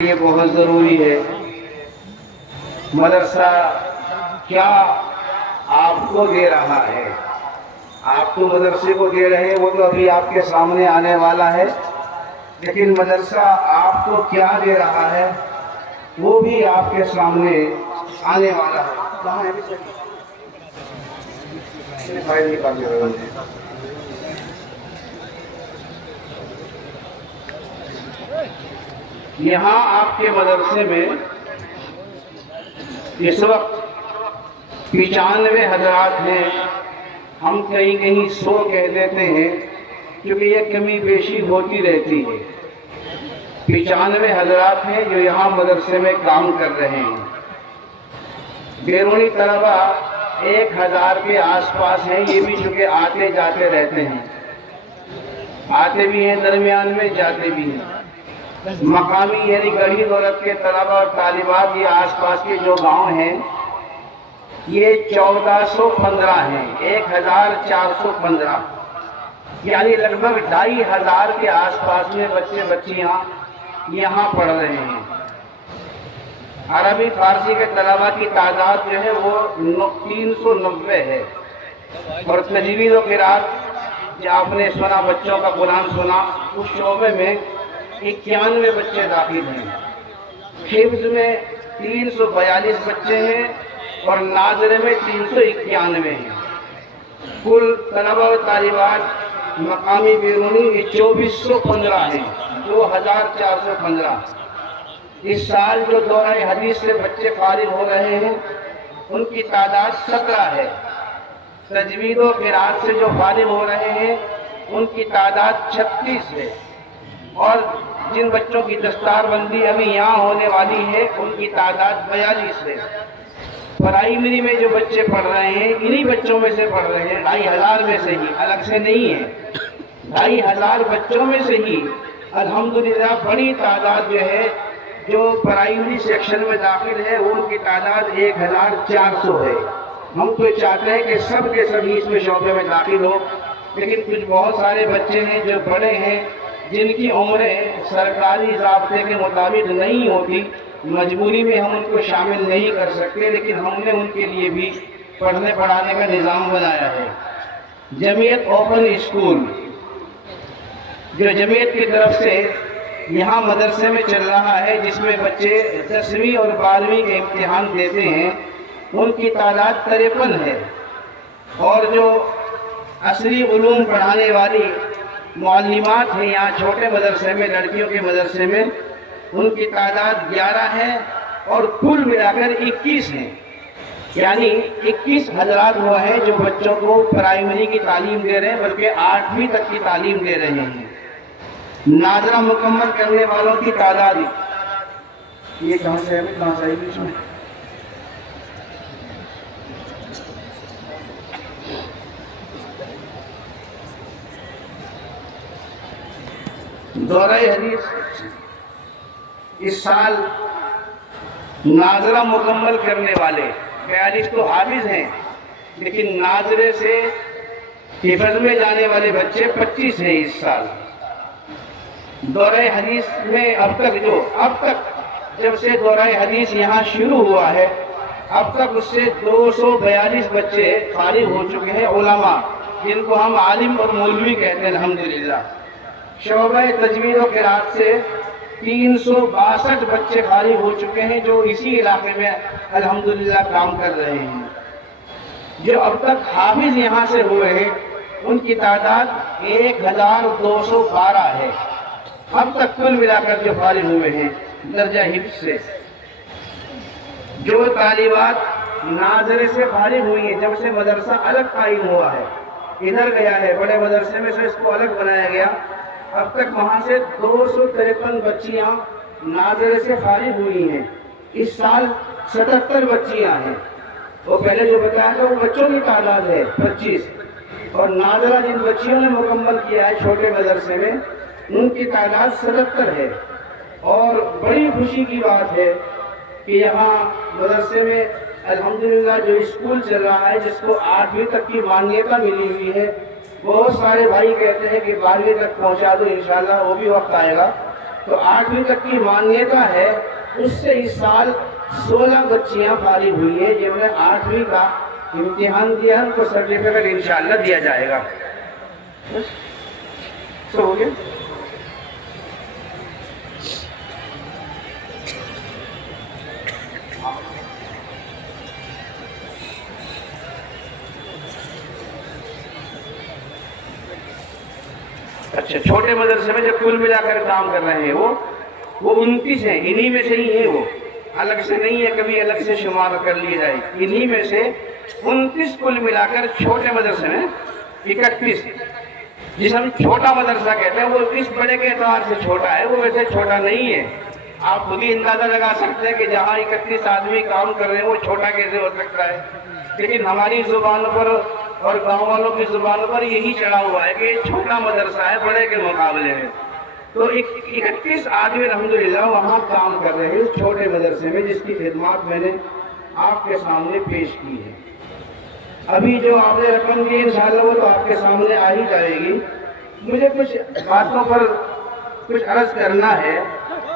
یہ بہت ضروری ہے۔ مدرسہ کیا آپ کو دے رہا ہے؟ آپ تو مدرسے کو دے رہے ہیں، وہ تو ابھی آپ کے سامنے آنے والا ہے، لیکن مدرسہ آپ کو کیا دے رہا ہے وہ بھی آپ کے سامنے آنے والا ہے۔ کہاں ہے یہاں آپ کے مدرسے میں اس وقت 95 حضرات ہیں، ہم کہیں کہیں 100 کہہ دیتے ہیں کیونکہ یہ کمی بیشی ہوتی رہتی ہے۔ 95 حضرات ہیں جو یہاں مدرسے میں کام کر رہے ہیں۔ بیرونی طلبہ 1000 کے آس پاس ہیں، یہ بھی چونکہ آتے جاتے رہتے ہیں، آتے بھی ہیں درمیان میں، جاتے بھی ہیں۔ مقامی یعنی گڑھی دولت کے طلبہ اور طالبات یہ آس پاس کے جو گاؤں ہیں یہ 1415 ہیں، 1415، یعنی لگ بھگ 2500 کے آس پاس میں بچے بچیاں یہاں پڑھ رہے ہیں۔ عربی فارسی کے طلبہ کی تعداد جو ہے وہ 390 ہے، اور تجوید و قرات جو آپ نے سنا، بچوں کا قرآن سنا، اس شعبے میں 91 بچے داخل ہیں۔ حفظ میں 342 بچے ہیں اور ناظرے میں 391 ہیں۔ کل طلبہ و طالبات مقامی بیرونی 2415 ہیں، 2415۔ اس سال جو دورہ حدیث سے بچے فارغ ہو رہے ہیں ان کی تعداد 17 ہے۔ تجوید و قرات سے جو فارغ ہو رہے ہیں ان کی تعداد 36 ہے، اور جن بچوں کی دستار بندی ابھی یہاں ہونے والی ہے ان کی تعداد 42 ہے۔ پرائمری میں جو بچے پڑھ رہے ہیں انہی بچوں میں سے پڑھ رہے ہیں، 2500 میں سے ہی، الگ سے نہیں ہے، 2500 بچوں میں سے ہی الحمدللہ بڑی تعداد جو ہے جو پرائمری سیکشن میں داخل ہے ان کی تعداد 1400 ہے۔ ہم تو چاہتے ہیں کہ سب کے سبھی اس میں شعبے میں داخل ہو، لیکن کچھ بہت سارے بچے ہیں جو بڑے ہیں جن کی عمریں سرکاری ضابطے کے مطابق نہیں ہوتی، مجبوری میں ہم ان کو شامل نہیں کر سکتے، لیکن ہم نے ان کے لیے بھی پڑھنے پڑھانے کا نظام بنایا ہے۔ جمعیت اوپن اسکول جو جمعیت کی طرف سے یہاں مدرسے میں چل رہا ہے، جس میں بچے 10ویں اور 12ویں کے امتحان دیتے ہیں، ان کی تعداد 53 ہے، اور جو عصری علوم پڑھانے والی معلمات ہیں یہاں چھوٹے مدرسے میں، لڑکیوں کے مدرسے میں، ان کی تعداد 11 ہے، اور کل ملا کر 21 ہیں، یعنی 21 حضرات وہ ہیں جو بچوں کو پرائمری کی تعلیم دے رہے ہیں، بلکہ 8ویں تک کی تعلیم دے رہے ہیں۔ ناظرہ مکمل کرنے والوں کی تعداد یہ کہاں سے ہے، کہاں سے آئی اس میں دورہ حدیث اس سال ناظرہ مکمل کرنے والے 42 تو حافظ ہیں، لیکن ناظرے سے حفظ میں جانے والے بچے 25 ہیں اس سال۔ دورہ حدیث میں اب تک جب سے دورہ حدیث یہاں شروع ہوا ہے اب تک اس سے 242 بچے فارغ ہو چکے ہیں، علماء جن کو ہم عالم اور مولوی کہتے ہیں الحمدللہ۔ شعبہ تجوید و قرات سے 362 بچے فارغ ہو چکے ہیں جو اسی علاقے میں الحمدللہ کام کر رہے ہیں۔ جو اب تک حافظ یہاں سے ہوئے ہیں ان کی تعداد 1212 ہے، اب تک کل ملا کر جو فارغ ہوئے ہیں درجہ حفظ سے۔ جو طالبات ناظرے سے فارغ ہوئی ہیں جب سے مدرسہ الگ قائم ہوا ہے، ادھر گیا ہے بڑے مدرسے میں سے اس کو الگ بنایا گیا، اب تک وہاں سے 253 بچیاں ناظرے سے فارغ ہوئی ہیں۔ اس سال 77 بچیاں ہیں، وہ پہلے جو بتایا تھا وہ بچوں کی تعداد ہے 25، اور ناظرہ جن بچیوں نے مکمل کیا ہے چھوٹے مدرسے میں ان کی تعداد 77 ہے۔ اور بڑی خوشی کی بات ہے کہ یہاں مدرسے میں الحمدللہ جو اسکول چل رہا ہے جس کو 8ویں تک کی مانیتا ملی ہوئی ہے، بہت سارے بھائی کہتے ہیں کہ 12ویں تک پہنچا دو، انشاءاللہ وہ بھی وقت آئے گا، تو 8ویں تک کی مانیتا ہے، اس سے اس سال 16 بچیاں فارغ ہوئی ہیں جنہوں نے 8ویں کا امتحان دیا، ان کو سرٹیفکیٹ انشاءاللہ دیا جائے گا۔ سو ہو گیا؟ اچھا، چھوٹے مدرسے میں جو کل ملا کر کام کر رہے ہیں وہ 29 ہیں، انہی میں سے ہی ہیں، وہ الگ سے نہیں ہے، کبھی الگ سے شمار کر لیے جائے، انہی میں سے 29 کل ملا کر چھوٹے مدرسے میں 31، جس ہم چھوٹا مدرسہ کہتے ہیں وہ اس بڑے کے اعتبار سے چھوٹا ہے، وہ ویسے چھوٹا نہیں ہے۔ آپ خود ہی اندازہ لگا سکتے ہیں کہ جہاں 31 آدمی کام کر رہے ہیں وہ چھوٹا کیسے ہو سکتا ہے، لیکن ہماری زبانوں پر اور گاؤں والوں کی زبانوں پر یہی چڑھا ہوا ہے کہ یہ چھوٹا مدرسہ ہے بڑے کے مقابلے میں۔ تو 31 آدمی الحمدللہ وہاں کام کر رہے ہیں اس چھوٹے مدرسے میں، جس کی خدمات میں نے آپ کے سامنے پیش کی ہے۔ ابھی جو آپ نے رقم دی انشاءاللہ وہ تو آپ کے سامنے آ ہی جائے گی۔ مجھے کچھ باتوں پر کچھ عرض کرنا ہے۔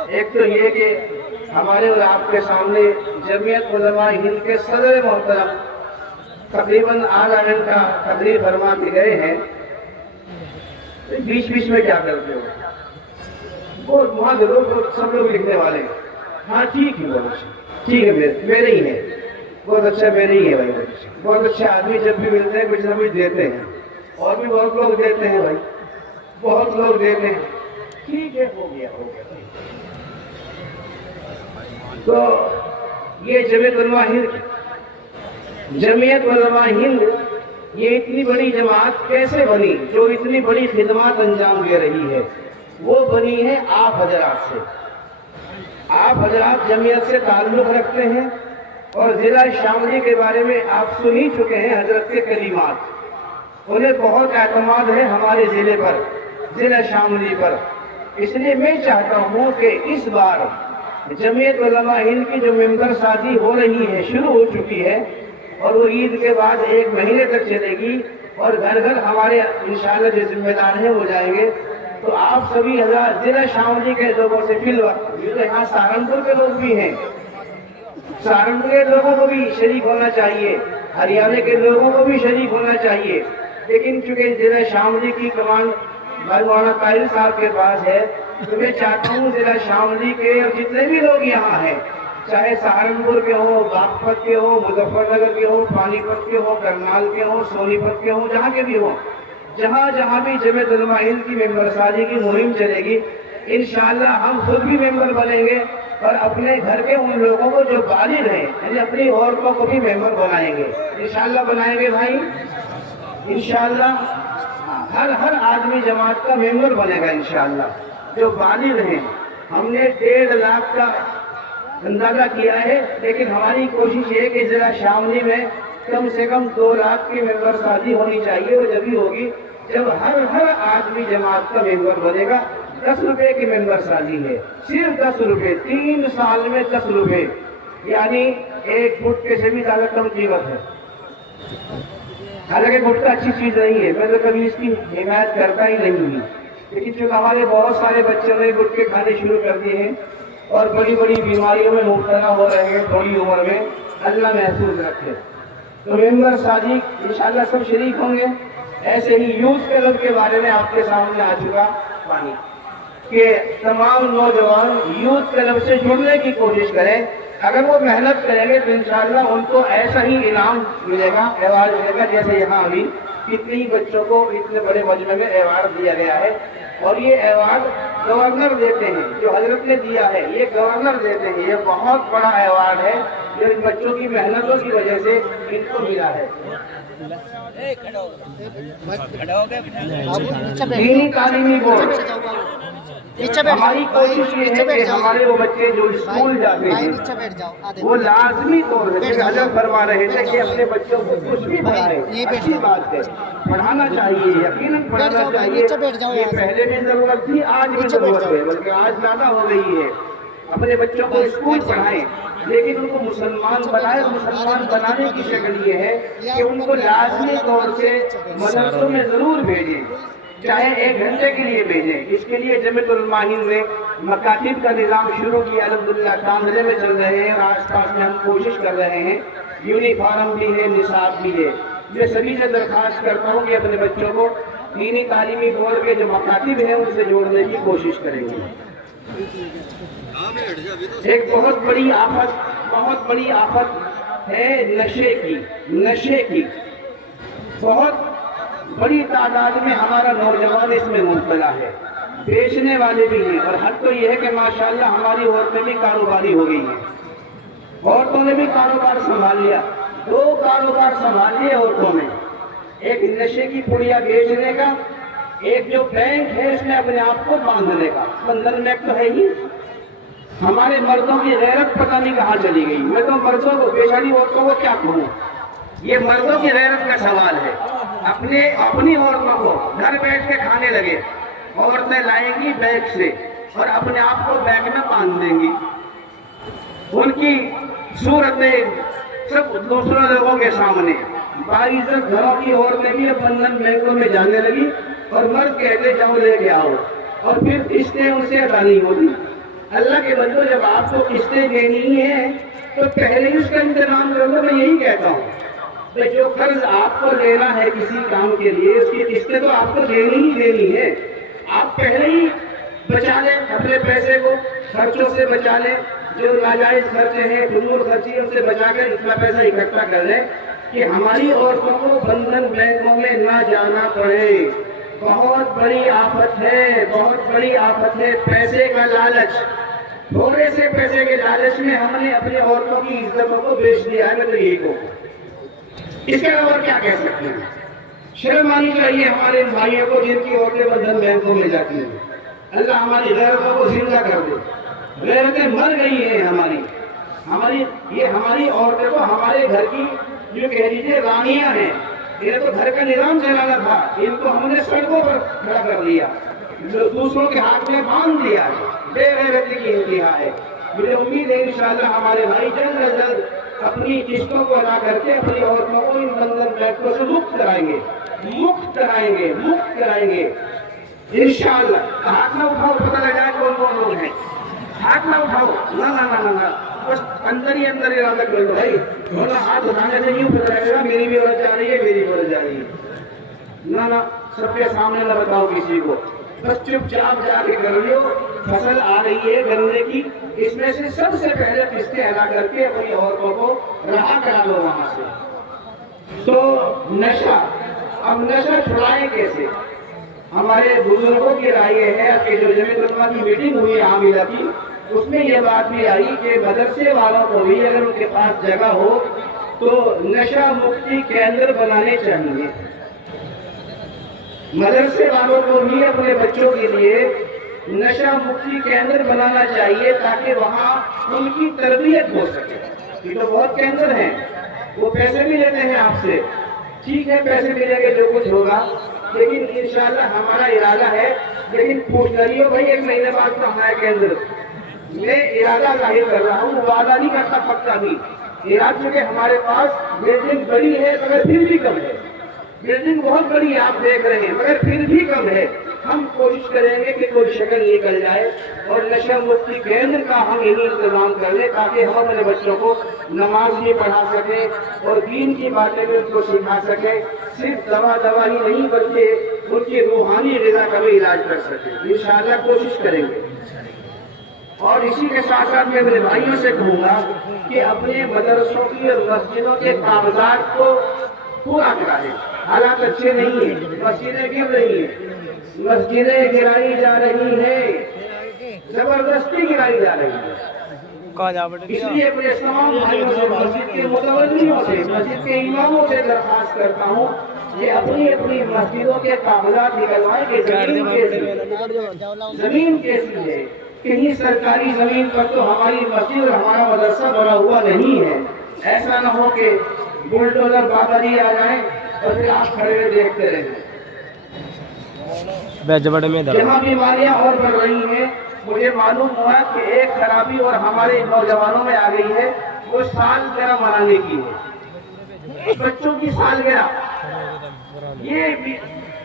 ایک تو یہ کہ ہمارے اور آپ کے سامنے جمعیت علماء ہند کے صدر محترم تقریباً آدھا گھنٹہ تقریر فرما کے گئے ہیں، بیچ بیچ میں کیا کرتے ہو؟ وہ وہاں ضرور سب لوگ لکھنے والے، ہاں ٹھیک ہے، بہت اچھا، ٹھیک ہے، میرے ہی ہے، بہت اچھا، میرے ہی ہے بھائی، بہت اچھے آدمی جب بھی ملتے ہیں کچھ نہ کچھ دیتے ہیں، اور بھی بہت لوگ دیتے ہیں بھائی، بہت لوگ دیتے ہیں، ٹھیک ہے، ہو گیا ہو گیا۔ تو یہ جمعیت علماء ہند یہ اتنی بڑی جماعت کیسے بنی جو اتنی بڑی خدمات انجام دے رہی ہے؟ وہ بنی ہے آپ حضرات سے۔ آپ حضرات جمعیت سے تعلق رکھتے ہیں اور ضلع شاملی کے بارے میں آپ سن ہی چکے ہیں حضرت کے کلمات، انہیں بہت اعتماد ہے ہمارے ضلع پر، ضلع شاملی پر۔ اس لیے میں چاہتا ہوں کہ اس بار جمعیت علماء ہند کی جو ممبر سازی ہو رہی ہے، شروع ہو چکی ہے، اور وہ عید کے بعد 1 مہینے تک چلے گی، اور گھر گھر ہمارے انشاءاللہ جو ذمہ دار ہیں وہ جائیں گے۔ تو آپ سبھی حضرات ضلع شاملی کے لوگوں سے فی الوقت، یہ تو یہاں سہارنپور کے لوگ بھی ہیں، سہارنپور کے لوگوں کو بھی شریک ہونا چاہیے، ہریانہ کے لوگوں کو بھی شریک ہونا چاہیے، لیکن چونکہ ضلع شاملی کی کمان بھائی مولانا طاہر صاحب کے پاس ہے، تو میں چاہتا ہوں ضلع شاملی کے اور جتنے بھی لوگ یہاں ہیں، چاہے سہارنپور کے ہوں، باغپت کے ہوں، مظفر نگر کے ہوں، پانی پت کے ہوں، کرنال کے ہوں، سونی پت کے ہوں، جہاں کے بھی ہوں، جہاں جہاں بھی جمعیت علماء ہند کی ممبر سازی کی مہم چلے گی، انشاءاللہ ہم خود بھی ممبر بنیں گے، اور اپنے گھر کے ان لوگوں کو جو بالغ ہیں یعنی اپنی عورتوں کو بھی ممبر بنائیں گے، انشاءاللہ بنائیں گے بھائی، انشاءاللہ ہر آدمی جماعت کا ممبر بنے گا انشاءاللہ، جو بالغ ہیں۔ ہم نے 1.5 لاکھ کا اندازہ کیا ہے، لیکن ہماری کوشش یہ کہ ضلع شاملی میں کم سے کم 2 لاکھ کی ممبر سازی ہونی چاہیے، وہ جبھی ہوگی جب ہر آدمی جماعت کا ممبر بنے گا۔ 10 روپے کی ممبر سازی ہے، صرف 10 روپے، 3 سال میں 10 روپے، یعنی 1 گٹکے سے بھی زیادہ کم قیمت ہے۔ حالانکہ گٹکا اچھی چیز نہیں ہے، میں تو کبھی اس کی حمایت کرتا ہی نہیں ہوں، لیکن چونکہ ہمارے بہت سارے بچوں نے گٹکے کھانے شروع کر دیے ہیں اور بڑی بڑی بیماریوں میں مبتلا ہو رہے ہیں تھوڑی عمر میں، اللہ محفوظ رکھے۔ تو ممبر سازی انشاءاللہ سب شریک ہوں گے۔ ایسے ہی یوتھ کلب کے بارے میں آپ کے سامنے آ چکا پانی کہ تمام نوجوان یوتھ کلب سے جڑنے کی کوشش کریں، اگر وہ محنت کریں گے تو انشاءاللہ ان کو ایسا ہی انعام ملے گا، ایوارڈ ملے گا، جیسے یہاں ابھی کتنے ہی بچوں کو اتنے بڑے مجمع میں ایوارڈ دیا گیا ہے، اور یہ ایوارڈ گورنر دیتے ہیں، جو حضرت نے دیا ہے یہ گورنر دیتے ہیں، یہ بہت بڑا ایوارڈ ہے جو ان بچوں کی محنتوں کی وجہ سے ان کو ملا ہے۔ دینی تعلیمی بورڈ، ہماری کوشش یہ ہے کہ ہمارے وہ بچے جو اسکول جاتے ہیں وہ لازمی طور سے جیسے حضرت فرما رہے تھے کہ اپنے بچوں کو کچھ بھی پڑھائیں، اچھی بات ہے، پڑھانا چاہیے، یقیناً پڑھانا چاہیے، یہ پہلے بھی ضرورت تھی، آج بھی ضرورت ہے، بلکہ آج زیادہ ہو گئی ہے۔ اپنے بچوں کو اسکول پڑھائیں، لیکن ان کو مسلمان بنائیں۔ مسلمان بنانے کی شکل یہ ہے کہ ان کو لازمی طور سے مدرسوں میں ضرور بھیجیں، چاہے 1 گھنٹے کے لیے بھیجیں. اس کے لیے جمعیت علماء ہند نے مکاتب کا نظام شروع کیا. الحمدللہ کاندھلے میں چل رہے ہیں اور آس پاس میں ہم کوشش کر رہے ہیں. یونیفارم بھی ہے, نصاب بھی ہے. میں سبھی سے درخواست کرتا ہوں کہ اپنے بچوں کو دینی تعلیمی دور کے جو مکاتب ہیں ان سے جوڑنے کی کوشش کریں گے. ایک بہت بڑی آفت ہے نشے کی. بہت بڑی تعداد میں ہمارا نوجوان اس میں مبتلا ہے. بیچنے والے بھی ہیں, اور حد تو یہ ہے کہ ماشاءاللہ ہماری عورتیں بھی کاروباری ہو گئی ہیں. عورتوں نے بھی کاروبار سنبھال لیا. 2 کاروبار سنبھال لیے عورتوں نے. ایک نشے کی پڑیا بیچنے کا, ایک جو بینک ہے اس میں اپنے آپ کو باندھنے کا. بندھن بینک تو ہے ہی. ہمارے مردوں کی غیرت پتہ نہیں کہاں چلی گئی. میں تو مردوں کو, بیچاری عورتوں کو کیا کہوں. یہ مردوں کی غیرت کا سوال ہے. اپنی عورتوں کو گھر بیٹھ کے کھانے لگے. عورتیں لائیں گی بیگ سے اور اپنے آپ کو بیگ میں باندھ دیں گی. ان کی صورتیں سب دوسروں لوگوں کے سامنے. باعزت گھروں کی عورتیں بھی بندھن بینکوں میں جانے لگی اور مرد کہتے جاؤ لے کے آؤ, اور پھر قسطیں ان سے ادا نہیں ہوتی. اللہ کے بندو, جب آپ کو قسطیں دینی ہیں تو پہلے ہی اس کا انتظام کر لو. میں یہی کہتا ہوں کہ جو قرض آپ کو لینا ہے کسی کام کے لیے, اس کی قسطیں تو آپ کو دینی ہے. آپ پہلے ہی بچا لیں اپنے پیسے کو, خرچوں سے بچا لیں. جو ناجائز خرچے ہیں, فضول خرچی, ان سے بچا کر اتنا پیسہ اکٹھا کر لیں کہ ہماری عورتوں کو بندھن بینکوں میں نہ جانا پڑے. بہت بڑی آفت ہے پیسے کا لالچ. تھوڑے سے پیسے کے لالچ میں ہم نے اپنی عورتوں کی عزتوں کو بیچ دیا ہے. میں تو یہی کہوں, اس کے علاوہ کیا کہہ سکتے ہیں. شرم آنی چاہیے ہمارے بھائیوں کو جن کی عورتیں بندھن بینکوں میں جاتی ہیں. اللہ ہماری غیرتوں کو زندہ کر دے. غیرتیں مر گئی ہیں ہماری عورتیں تو ہمارے گھر کی جو کہہ لیجیے رانیاں ہیں. یہ تو گھر کا نظام چلانا تھا, ان کو ہم نے سڑکوں پر کھڑا کر دیا, دوسروں کے ہاتھ میں باندھ دیا ہے. بے غیرتی کی انتہا ہے. مجھے امید ہے انشاءاللہ ہمارے بھائی جلد از جلد اپنی قسطوں کو ادا کر کے اپنی عورتوں کو ان بندھن بینکوں سے مکت کرائیں گے انشاءاللہ. ہاتھ نہ اٹھاؤ, پتہ لگ جائے کون لوگ ہیں. ہاتھ نہ اٹھاؤ, نہ, بس اندر ہی ارادہ کر لو بھائی. ہاتھ اٹھانے سے یوں پتہ لگے گا میری بھی عورت جا رہی ہے, میری بھی عورت جا رہی ہے. نہ, سب کے سامنے نہ بتاؤ کسی کو. بس چپ چاپ جا کے کر لو. فصل آ رہی ہے گنے کی, اس میں سے سب سے پہلے قسطیں ادا کر کے اپنی عورتوں کو رہا کرا لو وہاں سے. تو اب نشہ چھڑائیں کیسے. ہمارے بزرگوں کی رائے یہ ہے کہ جو جمعیت علماء کی میٹنگ ہوئی عاملہ کی, اس میں یہ بات بھی آئی کہ مدرسے والوں کو بھی اگر ان کے پاس جگہ ہو تو نشہ مکتی کیندر بنانے چاہیے. مدرسے والوں کو بھی اپنے بچوں کے لیے نشہ مکتی کیندر بنانا چاہیے تاکہ وہاں ان کی تربیت ہو سکے. یہ تو بہت کیندر ہیں, وہ پیسے بھی لیتے ہیں آپ سے. ٹھیک ہے, پیسے ملیں گے جو کچھ ہوگا, لیکن انشاءاللہ ہمارا ارادہ ہے. لیکن پوچھ کریو بھائی 1 مہینے بعد تو ہمارا کیندر. میں ارادہ ظاہر کر رہا ہوں, وعدہ نہیں کرتا, پکا نہیں. ارادہ کہ ہمارے پاس بلڈنگ بڑی ہے مگر پھر بھی کم ہے. بلڈنگ بہت بڑی ہے آپ دیکھ رہے ہیں, مگر پھر بھی کم ہے. ہم کوشش کریں گے کہ کوئی شکل نکل جائے اور نشہ مکتی کیندر کا ہم یہی انتظام کر لیں تاکہ ہم اپنے بچوں کو نماز بھی پڑھا سکیں اور دین کی باتیں بھی ان کو سکھا سکیں. صرف دوا ہی نہیں بلکہ ان کی روحانی غذا کا بھی علاج کر سکیں. انشاءاللہ کوشش کریں گے. اور اسی کے ساتھ ساتھ میں اپنے بھائیوں سے کہوں گا کہ اپنے مدرسوں کی اور مسجدوں کے کاغذات کو پورا کرا دیں. حالات اچھے نہیں ہیں, مسجدیں گر رہی ہیں, مسجدیں گرائی جا رہی ہیں, زبردستی گرائی جا رہی ہے. اس لیے اپنے تمام بھائیوں سے, مسجد کے متولیوں سے, مسجد کے اماموں سے درخواست کرتا ہوں کہ اپنی مسجدوں کے کاغذات نکلوائیں کہ زمین کیسی ہے. کہیں سرکاری زمین پر تو ہماری مسجد اور ہمارا مدرسہ بنا ہوا نہیں ہے. ایسا نہ ہو کہ بلڈوزر بابری آ جائیں اور پھر آپ کھڑے ہوئے دیکھتے رہیں. جہاں بیماریاں اور بڑھ رہی ہیں, مجھے معلوم ہوا کہ ایک خرابی اور ہمارے نوجوانوں میں آ گئی ہے, وہ سالگرہ منانے کی ہے. بچوں کی سالگرہ, یہ